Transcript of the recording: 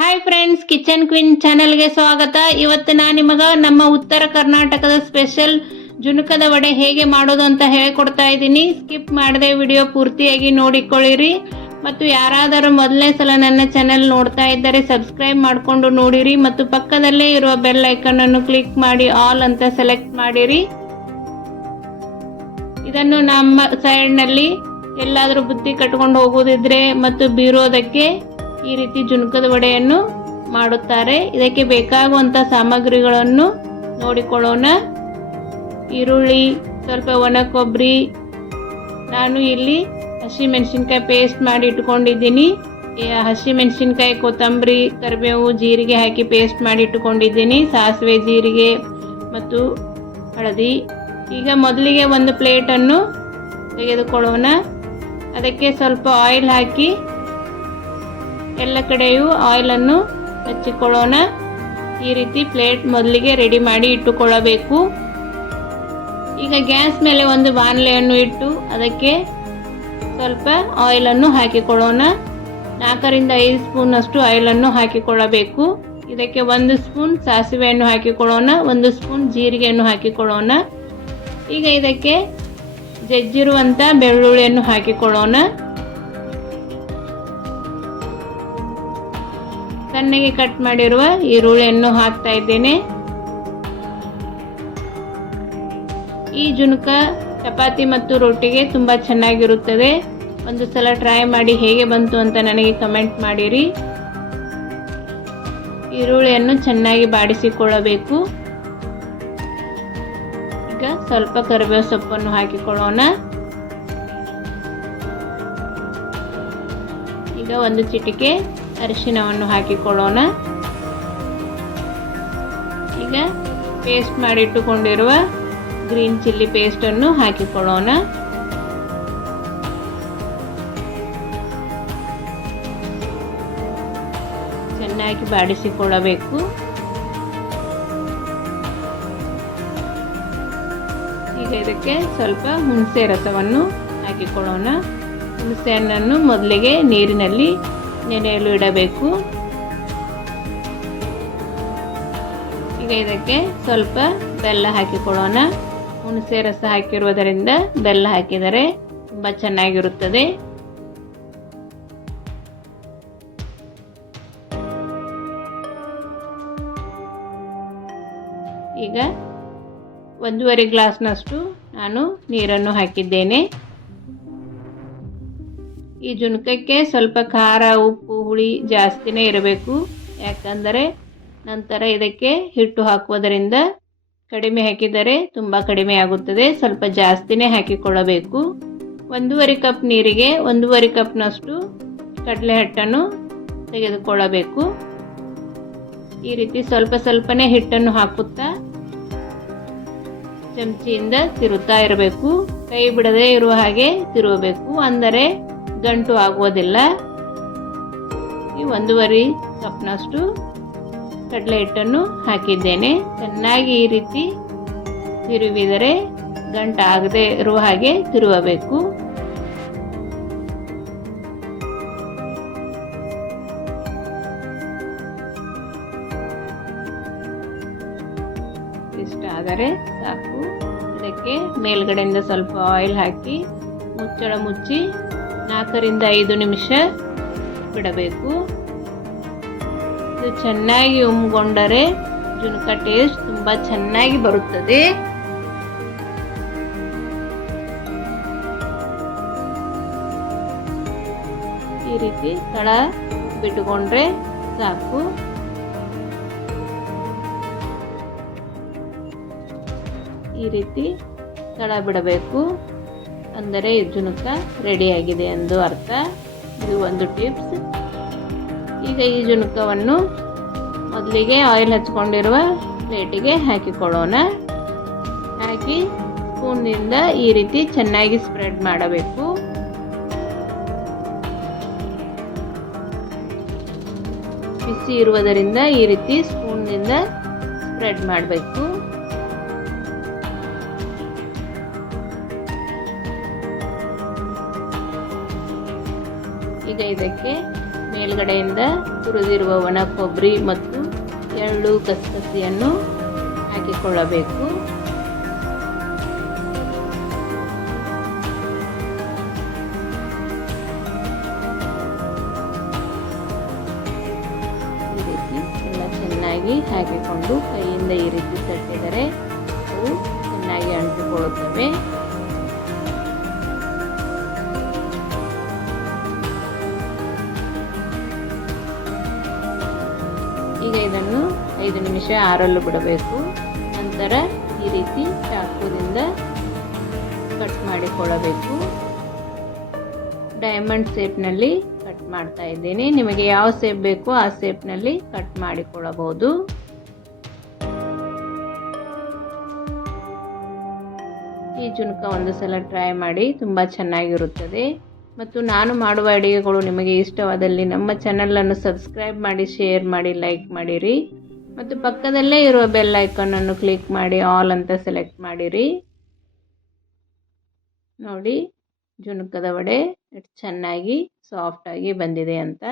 Hi friends, kitchen queen ಚಾನೆಲ್ಗೆ ಸ್ವಾಗತ. ಇವತ್ತು ನಾನು ನಿಮಗೆ ನಮ್ಮ ಉತ್ತರ ಕರ್ನಾಟಕದ ಸ್ಪೆಷಲ್ ಜುಣಕದ ವಡೆ ಹೇಗೆ ಮಾಡೋದು ಅಂತ ಹೇಳಿಕೊಡ್ತಾ ಇದ್ದೀನಿ. ಸ್ಕಿಪ್ ಮಾಡದೆ ವಿಡಿಯೋ ಪೂರ್ತಿಯಾಗಿ ನೋಡಿಕೊಳ್ಳಿರಿ. ಮತ್ತು ಯಾರಾದರೂ ಮೊದಲನೇ ಸಲ ನನ್ನ ಚಾನೆಲ್ ನೋಡ್ತಾ ಇದ್ದರೆ ಸಬ್ಸ್ಕ್ರೈಬ್ ಮಾಡಿಕೊಂಡು ನೋಡಿರಿ ಮತ್ತು ಪಕ್ಕದಲ್ಲೇ ಇರುವ ಬೆಲ್ ಐಕಾನ್ ಅನ್ನು ಕ್ಲಿಕ್ ಮಾಡಿ ಆಲ್ ಅಂತ ಸೆಲೆಕ್ಟ್ ಮಾಡಿರಿ. ಇದನ್ನು ನಮ್ಮ ಸೈಡ್ನಲ್ಲಿ ಎಲ್ಲಾದರೂ ಬುತ್ತಿ ಕಟ್ಕೊಂಡು ಹೋಗೋದಿದ್ರೆ ಮತ್ತು ಬೀರೋದಕ್ಕೆ ಈ ರೀತಿ ಜುಣಕದ ವಡೆಯನ್ನು ಮಾಡುತ್ತಾರೆ. ಇದಕ್ಕೆ ಬೇಕಾಗುವಂಥ ಸಾಮಗ್ರಿಗಳನ್ನು ನೋಡಿಕೊಳ್ಳೋಣ. ಈರುಳ್ಳಿ, ಸ್ವಲ್ಪ ಒಣ ಕೊಬ್ಬರಿ, ನಾನು ಇಲ್ಲಿ ಹಸಿಮೆಣಸಿನ್ಕಾಯಿ ಪೇಸ್ಟ್ ಮಾಡಿ ಇಟ್ಕೊಂಡಿದ್ದೀನಿ. ಹಸಿಮೆಣಸಿನ್ಕಾಯಿ, ಕೊತ್ತಂಬರಿ, ಕರಿಬೇವು, ಜೀರಿಗೆ ಹಾಕಿ ಪೇಸ್ಟ್ ಮಾಡಿ ಇಟ್ಟುಕೊಂಡಿದ್ದೀನಿ. ಸಾಸಿವೆ, ಜೀರಿಗೆ ಮತ್ತು ಹಳದಿ. ಈಗ ಮೊದಲಿಗೆ ಒಂದು ಪ್ಲೇಟನ್ನು ತೆಗೆದುಕೊಳ್ಳೋಣ. ಅದಕ್ಕೆ ಸ್ವಲ್ಪ ಆಯಿಲ್ ಹಾಕಿ ಎಲ್ಲ ಕಡೆಯೂ ಆಯಿಲನ್ನು ಹಚ್ಚಿಕೊಳ್ಳೋಣ. ಈ ರೀತಿ ಪ್ಲೇಟ್ ಮೊದಲಿಗೆ ರೆಡಿ ಮಾಡಿ ಇಟ್ಟುಕೊಳ್ಳಬೇಕು. ಈಗ ಗ್ಯಾಸ್ ಮೇಲೆ ಒಂದು ಬಾಣಲೆಯನ್ನು ಇಟ್ಟು ಅದಕ್ಕೆ ಸ್ವಲ್ಪ ಆಯಿಲನ್ನು ಹಾಕಿಕೊಳ್ಳೋಣ. 4 ರಿಂದ 5 ಸ್ಪೂನ್ ಅಷ್ಟು ಆಯಿಲನ್ನು ಹಾಕಿಕೊಳ್ಳಬೇಕು. ಇದಕ್ಕೆ 1 ಸ್ಪೂನ್ ಸಾಸಿವೆಯನ್ನು ಹಾಕಿಕೊಳ್ಳೋಣ, 1 ಸ್ಪೂನ್ ಜೀರಿಗೆಯನ್ನು ಹಾಕಿಕೊಳ್ಳೋಣ. ಈಗ ಇದಕ್ಕೆ ಜಜ್ಜಿರುವಂಥ ಬೆಳ್ಳುಳ್ಳಿಯನ್ನು ಹಾಕಿಕೊಳ್ಳೋಣ. ಸಣ್ಣಗೆ ಕಟ್ ಮಾಡಿರುವ ಈರುಳ್ಳಿಯನ್ನು ಹಾಕ್ತಾ ಇದ್ದೇನೆ. ಈ ಜುಣಕ ಚಪಾತಿ ಮತ್ತು ರೊಟ್ಟಿಗೆ ತುಂಬ ಚೆನ್ನಾಗಿರುತ್ತದೆ. ಒಂದು ಸಲ ಟ್ರೈ ಮಾಡಿ ಹೇಗೆ ಬಂತು ಅಂತ ನನಗೆ ಕಮೆಂಟ್ ಮಾಡಿರಿ. ಈರುಳ್ಳಿಯನ್ನು ಚೆನ್ನಾಗಿ ಬಾಡಿಸಿಕೊಳ್ಳಬೇಕು. ಈಗ ಸ್ವಲ್ಪ ಕರಿಬೇವು ಸೊಪ್ಪನ್ನು ಹಾಕಿಕೊಳ್ಳೋಣ. ಈಗ ಒಂದು ಚಿಟಿಕೆ ಅರಿಶಿನವನ್ನು ಹಾಕಿಕೊಳ್ಳೋಣ. ಈಗ ಪೇಸ್ಟ್ ಮಾಡಿಟ್ಟುಕೊಂಡಿರುವ ಗ್ರೀನ್ ಚಿಲ್ಲಿ ಪೇಸ್ಟನ್ನು ಹಾಕಿಕೊಳ್ಳೋಣ. ಚೆನ್ನಾಗಿ ಬಾಡಿಸಿಕೊಳ್ಳಬೇಕು. ಈಗ ಇದಕ್ಕೆ ಸ್ವಲ್ಪ ಹುಣಸೆ ರಸವನ್ನು ಹಾಕಿಕೊಳ್ಳೋಣ. ಹುಣಸೆ ಹಣ್ಣನ್ನು ಮೊದಲಿಗೆ ನೀರಿನಲ್ಲಿ ನೆನೆಯಲು ಇಡಬೇಕು. ಈಗ ಇದಕ್ಕೆ ಸ್ವಲ್ಪ ಬೆಲ್ಲ ಹಾಕಿಕೊಳ್ಳೋಣ. ಹುಣಸೆ ರಸ ಹಾಕಿರುವುದರಿಂದ ಬೆಲ್ಲ ಹಾಕಿದರೆ ತುಂಬ ಚೆನ್ನಾಗಿರುತ್ತದೆ. ಈಗ 1.5 ಗ್ಲಾಸ್ನಷ್ಟು ನಾನು ನೀರನ್ನು ಹಾಕಿದ್ದೇನೆ. ಈ ಜುಣಕಕ್ಕೆ ಸ್ವಲ್ಪ ಖಾರ, ಉಪ್ಪು, ಹುಳಿ ಜಾಸ್ತಿನೇ ಇರಬೇಕು. ಯಾಕಂದರೆ ನಂತರ ಇದಕ್ಕೆ ಹಿಟ್ಟು ಹಾಕುವುದರಿಂದ ಕಡಿಮೆ ಹಾಕಿದರೆ ತುಂಬ ಕಡಿಮೆ ಆಗುತ್ತದೆ. ಸ್ವಲ್ಪ ಜಾಸ್ತಿನೇ ಹಾಕಿಕೊಳ್ಳಬೇಕು. 1.5 ಕಪ್ ನೀರಿಗೆ 1.5 ಕಪ್ನಷ್ಟು ಕಡಲೆ ಹಿಟ್ಟನ್ನು ತೆಗೆದುಕೊಳ್ಳಬೇಕು. ಈ ರೀತಿ ಸ್ವಲ್ಪ ಸ್ವಲ್ಪನೇ ಹಿಟ್ಟನ್ನು ಹಾಕುತ್ತಾ ಚಮಚಿಯಿಂದ ತಿರುತ್ತಾ ಇರಬೇಕು. ಕೈ ಬಿಡದೆ ಇರುವ ಹಾಗೆ ತಿರುವಬೇಕು, ಅಂದರೆ ಗಂಟು ಆಗುವುದಿಲ್ಲ. ಈ 1.5 ಕಪ್ನಷ್ಟು ಕಡಲೆ ಹಿಟ್ಟನ್ನು ಹಾಕಿದ್ದೇನೆ. ಚೆನ್ನಾಗಿ ಈ ರೀತಿ ತಿರುವಿದರೆ ಗಂಟು ಆಗದೆ ಇರುವ ಹಾಗೆ ತಿರುವಬೇಕು. ಇಷ್ಟ ಆದರೆ ಸಾಕು. ಇದಕ್ಕೆ ಮೇಲ್ಗಡೆಯಿಂದ ಸ್ವಲ್ಪ ಆಯಿಲ್ ಹಾಕಿ ಮುಚ್ಚಳ ಮುಚ್ಚಿ 4 ರಿಂದ 5 ನಿಮಿಷ ಬಿಡಬೇಕು. ಇದು ಚೆನ್ನಾಗಿ ಉಮ್ಗೊಂಡರೆ ಜುಣಕ ಟೇಸ್ಟ್ ತುಂಬ ಚೆನ್ನಾಗಿ ಬರುತ್ತದೆ. ಈ ರೀತಿ ತಳ ಬಿಟ್ಟುಕೊಂಡ್ರೆ ಸಾಕು. ಈ ರೀತಿ ತಳ ಬಿಡಬೇಕು, ಅಂದರೆ ಜುಣಕ ರೆಡಿಯಾಗಿದೆ ಎಂದು ಅರ್ಥ. ಇದು ಒಂದು ಟಿಪ್ಸ್. ಈಗ ಈ ಜುಣಕವನ್ನು ಮೊದಲಿಗೆ ಆಯಿಲ್ ಹಚ್ಕೊಂಡಿರುವ ಪ್ಲೇಟಿಗೆ ಹಾಕಿಕೊಳ್ಳೋಣ. ಹಾಕಿ ಸ್ಪೂನ್ನಿಂದ ಈ ರೀತಿ ಚೆನ್ನಾಗಿ ಸ್ಪ್ರೆಡ್ ಮಾಡಬೇಕು. ಬಿಸಿ ಇರುವುದರಿಂದ ಈ ರೀತಿ ಸ್ಪೂನ್ನಿಂದ ಸ್ಪ್ರೆಡ್ ಮಾಡಬೇಕು. ಈಗ ಇದಕ್ಕೆ ಮೇಲೆ ಮೇಲ್ಗಡೆಯಿಂದ ತುರಿದಿರುವ ಒಣ ಕೊಬ್ಬರಿ ಮತ್ತು ಎಳ್ಳು ಗಸಗಸೆಯನ್ನು ಹಾಕಿಕೊಳ್ಳಬೇಕು. ಈ ರೀತಿ ಎಲ್ಲ ಚೆನ್ನಾಗಿ ಹಾಕಿಕೊಂಡು ಕೈಯಿಂದ ಈ ರೀತಿ ತಟ್ಟಿದರೆ ಅವು ಚೆನ್ನಾಗಿ ಅಂಟಿಕೊಳ್ಳುತ್ತವೆ. ಈಗ ಇದನ್ನು 5 ನಿಮಿಷ ಆರಲು ಬಿಡಬೇಕು. ನಂತರ ಈ ರೀತಿ ಚಾಕುದಿಂದ ಕಟ್ ಮಾಡಿಕೊಳ್ಳಬೇಕು. ಡೈಮಂಡ್ ಶೇಪ್ನಲ್ಲಿ ಕಟ್ ಮಾಡ್ತಾ ಇದ್ದೀನಿ. ನಿಮಗೆ ಯಾವ ಶೇಪ್ ಬೇಕೋ ಆ ಶೇಪ್ನಲ್ಲಿ ಕಟ್ ಮಾಡಿಕೊಳ್ಳಬಹುದು. ಈ ಜುನ್ಕ ಒಂದು ಸಲ ಟ್ರೈ ಮಾಡಿ, ತುಂಬ ಚೆನ್ನಾಗಿರುತ್ತದೆ. ಮತ್ತು ನಾನು ಮಾಡುವ ಅಡುಗೆಗಳು ನಿಮಗೆ ಇಷ್ಟವಾದಲ್ಲಿ ನಮ್ಮ ಚಾನಲನ್ನು ಸಬ್ಸ್ಕ್ರೈಬ್ ಮಾಡಿ, ಶೇರ್ ಮಾಡಿ, ಲೈಕ್ ಮಾಡಿರಿ. ಮತ್ತು ಪಕ್ಕದಲ್ಲೇ ಇರುವ ಬೆಲ್ ಐಕಾನನ್ನು ಕ್ಲಿಕ್ ಮಾಡಿ ಆಲ್ ಅಂತ ಸೆಲೆಕ್ಟ್ ಮಾಡಿರಿ. ನೋಡಿ ಜುನ್ಕದ ವಡೆ ಎಷ್ಟು ಚೆನ್ನಾಗಿ ಸಾಫ್ಟಾಗಿ ಬಂದಿದೆ ಅಂತ.